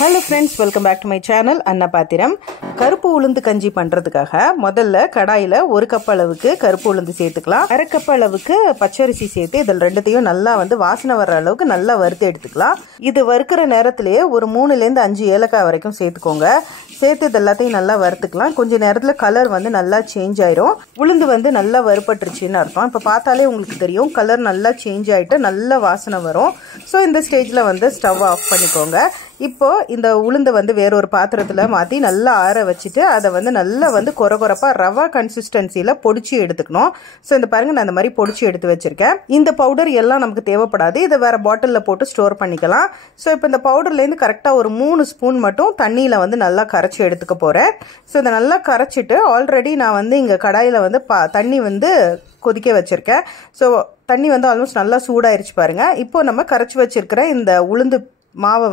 Hello friends, welcome back to my channel Anna Pathiram. கருப்பு உளுந்து கஞ்சி பண்றதுக்காக முதல்ல கடாயில 1 கப் அளவுக்கு கருப்பு உளுந்து சேர்த்துக்கலாம். 1/2 கப் அளவுக்கு பச்சரிசி சேர்த்து இதல் ரெண்டுத்தையும் நல்லா வாசனை வர அளவுக்கு நல்லா வறுத்து எடுத்துக்கலாம். இது வறுக்கிற நேரத்திலேயே ஒரு 3 ல இருந்து 5 ஏலக்காய் வரைக்கும் சேர்த்துக்கோங்க. சேர்த்து இதெல்லாத்தையும் நல்லா வறுத்துக்கலாம். கொஞ்ச நேரத்துல கலர் நல்லா சேஞ்ச் ஆயிரும். உளுந்து நல்லா வறுபட்டுருச்சுன்னு அர்த்தம். இப்ப பார்த்தாலே உங்களுக்கு தெரியும் கலர் நல்லா சேஞ்ச் ஆயிட்டு நல்ல வாசனை வரும். சோ இந்த ஸ்டேஜ்ல ஸ்டவ் ஆஃப் பண்ணிக்கோங்க. இப்போ இந்த உளுந்து வேற ஒரு பாத்திரத்துல மாத்தி நல்லா ஆற வச்சிட்டு அத நல்லா கொரகொரப்பா ரவா கன்சிஸ்டன்சில பொடிச்சு எடுத்துக்கணும். சோ இந்த பாருங்க நான் இந்த மாதிரி பொடிச்சு எடுத்து வச்சிருக்கேன். இந்த பவுடர் எல்லாம் நமக்கு தேவைப்படாது. இத வேற பாட்டில்ல போட்டு ஸ்டோர் பண்ணிக்கலாம். சோ இப்போ இந்த பவுடர்ல இருந்து கரெக்ட்டா ஒரு 3 ஸ்பூன் மட்டும் தண்ணியில நல்லா கரைச்சு எடுத்துக்க போறேன். சோ இத நல்லா கரைச்சிட்டு ஆல்ரெடி நான் இங்க கடாயில தண்ணி கொதிக்க வச்சிருக்கேன். சோ தண்ணி ஆல்மோஸ்ட் நல்லா சூடாயிருச்சு பாருங்க. இப்போ நம்ம கரைச்சு வச்சிருக்கிற இந்த உளுந்து மாவை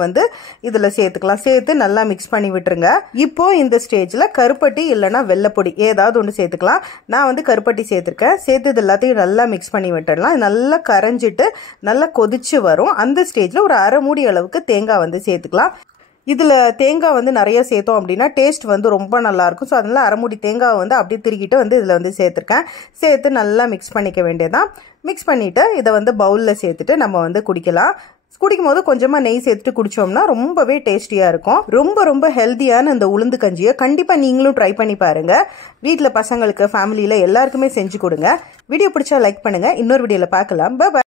இதுல சேர்த்துக்கலாம். சேர்த்து நல்லா மிக்ஸ் பண்ணி விட்டுருங்க. இப்போ இந்த ஸ்டேஜ்ல கருப்பட்டி இல்லனா வெள்ளப்பொடி ஏதாவது ஒன்று சேர்த்துக்கலாம். நான் கருப்பட்டி சேர்த்திருக்கேன். சேர்த்து இது எல்லாத்தையும் நல்லா மிக்ஸ் பண்ணி விட்டுடலாம். நல்லா கரைஞ்சிட்டு நல்லா கொதிச்சு வரும். அந்த ஸ்டேஜ்ல ஒரு அரை மூடி அளவுக்கு தேங்காய் சேர்த்துக்கலாம். இதுல தேங்காய் நிறைய சேர்த்தோம் அப்படின்னா டேஸ்ட் ரொம்ப நல்லா இருக்கும். ஸோ அதனால அரை மூடி தேங்காய் அப்படியே திருக்கிட்டு இதுல சேர்த்திருக்கேன். சேர்த்து நல்லா மிக்ஸ் பண்ணிக்க வேண்டியதான். மிக்ஸ் பண்ணிட்டு இதை பவுல்ல சேர்த்துட்டு நம்ம குடிக்கலாம். குடிக்கும் போது கொஞ்சமா நெய் சேர்த்துட்டு குடிச்சோம்னா ரொம்பவே டேஸ்டியா இருக்கும். ரொம்ப ஹெல்தியான இந்த உளுந்து கஞ்சியை கண்டிப்பா நீங்களும் ட்ரை பண்ணி பாருங்க. வீட்ல பசங்களுக்கு ஃபேமிலியில எல்லாருக்குமே செஞ்சு கொடுங்க. வீடியோ பிடிச்சா லைக் பண்ணுங்க. இன்னொரு வீடியோல பார்க்கலாம். பை.